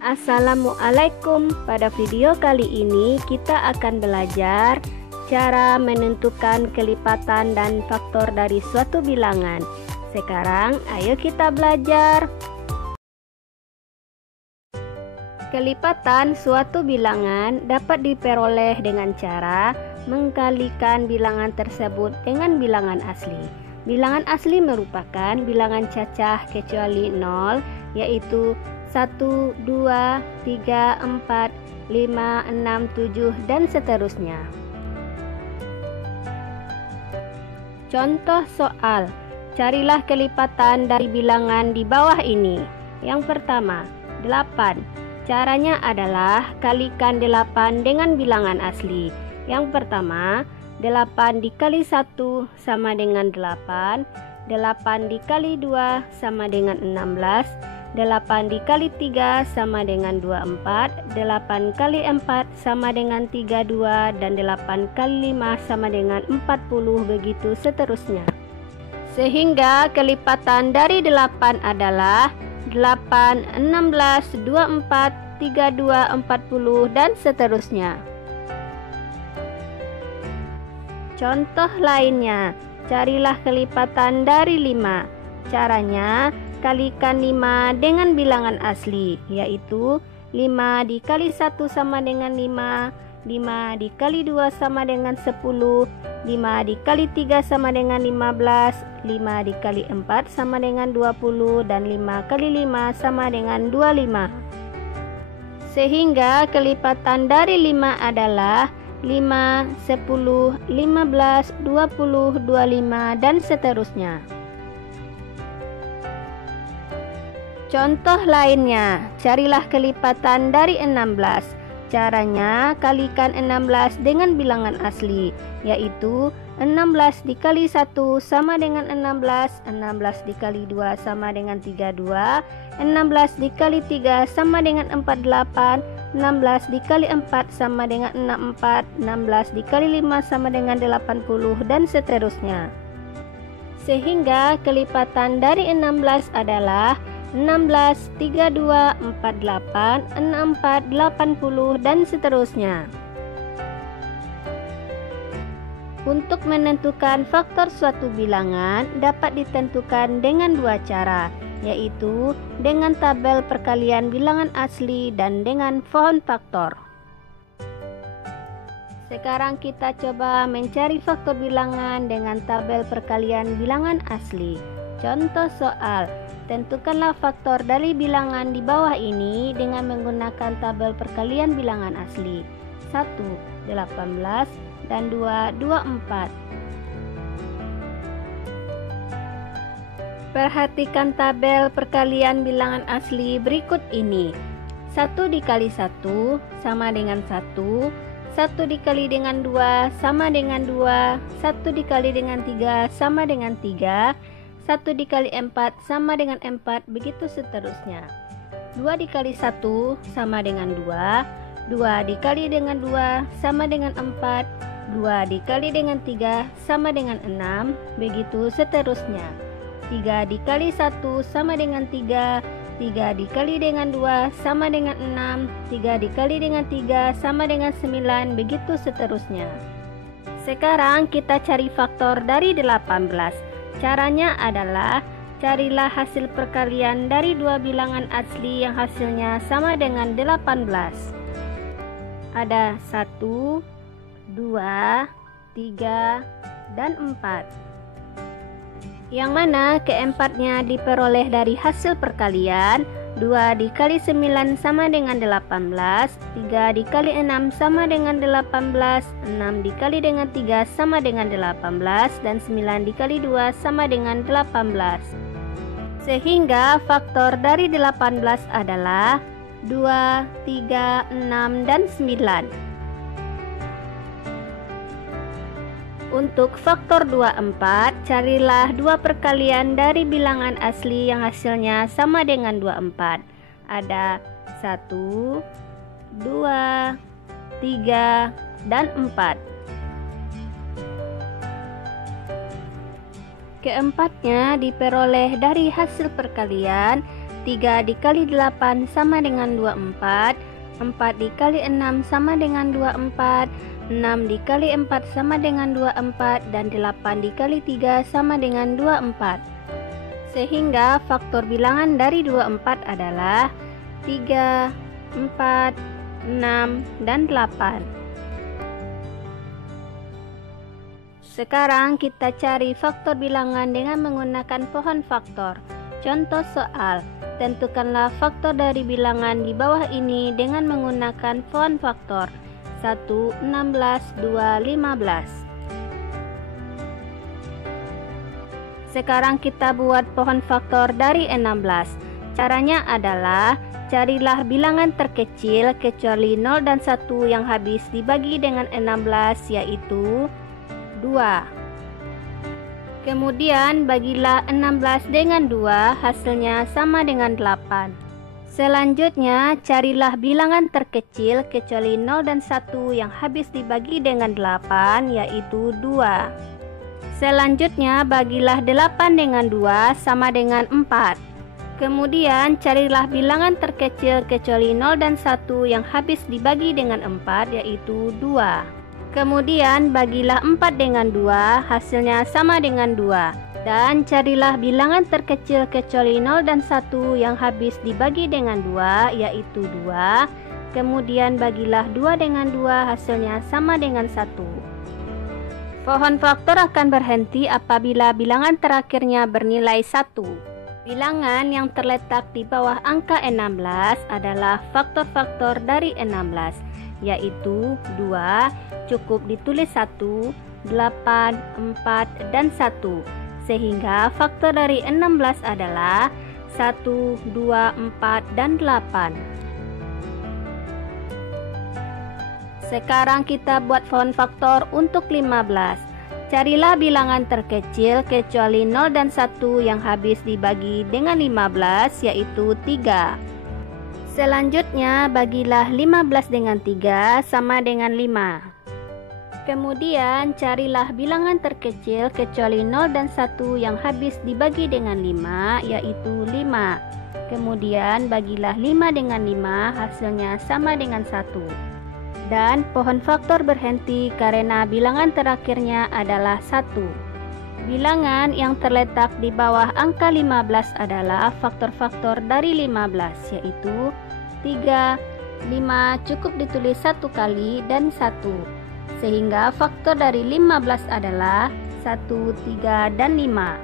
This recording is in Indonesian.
Assalamualaikum. Pada video kali ini kita akan belajar cara menentukan kelipatan dan faktor dari suatu bilangan. Sekarang ayo kita belajar. Kelipatan suatu bilangan dapat diperoleh dengan cara mengkalikan bilangan tersebut dengan bilangan asli. Bilangan asli merupakan bilangan cacah kecuali 0, yaitu 1, 2, 3, 4, 5, 6, 7, dan seterusnya. Contoh soal, carilah kelipatan dari bilangan di bawah ini. Yang pertama, 8. Caranya adalah kalikan 8 dengan bilangan asli. Yang pertama, 8 dikali 1 sama dengan 8, 8 dikali 2 sama dengan 16, 8 dikali 3 sama dengan 24, 8 kali 4 sama dengan 32, dan 8 kali 5 sama dengan 40, begitu seterusnya. Sehingga kelipatan dari 8 adalah 8, 16, 24, 32, 40, dan seterusnya. Contoh lainnya, carilah kelipatan dari 5. Caranya, kalikan 5 dengan bilangan asli, yaitu 5 dikali 1 sama dengan 5, 5 dikali 2 sama dengan 10, 5 dikali 3 sama dengan 15, 5 dikali 4 sama dengan 20, dan 5 kali 5 sama dengan 25. Sehingga kelipatan dari 5 adalah 5, 10, 15, 20, 25, dan seterusnya. Contoh lainnya, carilah kelipatan dari 16. Caranya, kalikan 16 dengan bilangan asli, yaitu 16 dikali 1 sama dengan 16, 16 dikali 2 sama dengan 32, 16 dikali 3 sama dengan 48, 16 dikali 4 sama dengan 64, 16 dikali 5 sama dengan 80, dan seterusnya. Sehingga kelipatan dari 16 adalah 16, 32, 48, 64, 80, dan seterusnya. Untuk menentukan faktor suatu bilangan dapat ditentukan dengan dua cara, yaitu dengan tabel perkalian bilangan asli dan dengan pohon faktor. Sekarang kita coba mencari faktor bilangan dengan tabel perkalian bilangan asli. Contoh soal, tentukanlah faktor dari bilangan di bawah ini dengan menggunakan tabel perkalian bilangan asli. 1, 18, dan 2, 24. Perhatikan tabel perkalian bilangan asli berikut ini. 1 dikali 1 sama dengan 1, 1 dikali dengan 2 sama dengan 2, 1 dikali dengan 3 sama dengan 3, 1 dikali 4 sama dengan 4, begitu seterusnya. 2 dikali 1 sama dengan 2, 2 dikali dengan 2 sama dengan 4, 2 dikali dengan 3 sama dengan 6, begitu seterusnya. 3 dikali 1 sama dengan 3, 3 dikali dengan 2 sama dengan 6, 3 dikali dengan 3 sama dengan 9, begitu seterusnya. Sekarang kita cari faktor dari 18. Caranya adalah, carilah hasil perkalian dari dua bilangan asli yang hasilnya sama dengan 18. Ada 1, 2, 3, dan 4. Yang mana keempatnya diperoleh dari hasil perkalian. 2 dikali 9 sama dengan 18, 3 dikali 6 sama dengan 18, 6 dikali dengan 3 sama dengan 18, dan 9 dikali 2 sama dengan 18. Sehingga faktor dari 18 adalah 2, 3, 6, dan 9. Untuk faktor 24, carilah dua perkalian dari bilangan asli yang hasilnya sama dengan 24. Ada 1, 2, 3, dan 4. Keempatnya diperoleh dari hasil perkalian 3 dikali 8 sama dengan 24, 4 dikali 6 sama dengan 24, 6 dikali 4 sama dengan 24, dan 8 dikali 3 sama dengan 24. Sehingga faktor bilangan dari 24 adalah 3, 4, 6, dan 8. Sekarang kita cari faktor bilangan dengan menggunakan pohon faktor. Contoh soal, tentukanlah faktor dari bilangan di bawah ini dengan menggunakan pohon faktor. 1, 16, 2, 15. Sekarang kita buat pohon faktor dari 16. Caranya adalah carilah bilangan terkecil kecuali 0 dan 1 yang habis dibagi dengan 16, yaitu 2. Kemudian bagilah 16 dengan 2, hasilnya sama dengan 8. Selanjutnya carilah bilangan terkecil kecuali 0 dan 1 yang habis dibagi dengan 8, yaitu 2. Selanjutnya bagilah 8 dengan 2 sama dengan 4. Kemudian carilah bilangan terkecil kecuali 0 dan 1 yang habis dibagi dengan 4, yaitu 2. Kemudian bagilah 4 dengan 2, hasilnya sama dengan 2. Dan carilah bilangan terkecil kecuali 0 dan 1 yang habis dibagi dengan 2, yaitu 2. Kemudian bagilah 2 dengan 2, hasilnya sama dengan 1. Pohon faktor akan berhenti apabila bilangan terakhirnya bernilai 1. Bilangan yang terletak di bawah angka 16 adalah faktor-faktor dari 16, yaitu 2, cukup ditulis 1, 8, 4, dan 1. Sehingga faktor dari 16 adalah 1, 2, 4, dan 8. Sekarang kita buat pohon faktor untuk 15. Carilah bilangan terkecil kecuali 0 dan 1 yang habis dibagi dengan 15, yaitu 3. Selanjutnya bagilah 15 dengan 3 sama dengan 5. Kemudian carilah bilangan terkecil kecuali 0 dan 1 yang habis dibagi dengan 5, yaitu 5. Kemudian bagilah 5 dengan 5, hasilnya sama dengan 1. Dan pohon faktor berhenti karena bilangan terakhirnya adalah 1. Bilangan yang terletak di bawah angka 15 adalah faktor-faktor dari 15, yaitu 3, 5 cukup ditulis 1 kali dan 1. Sehingga faktor dari 15 adalah 1, 3, dan 5.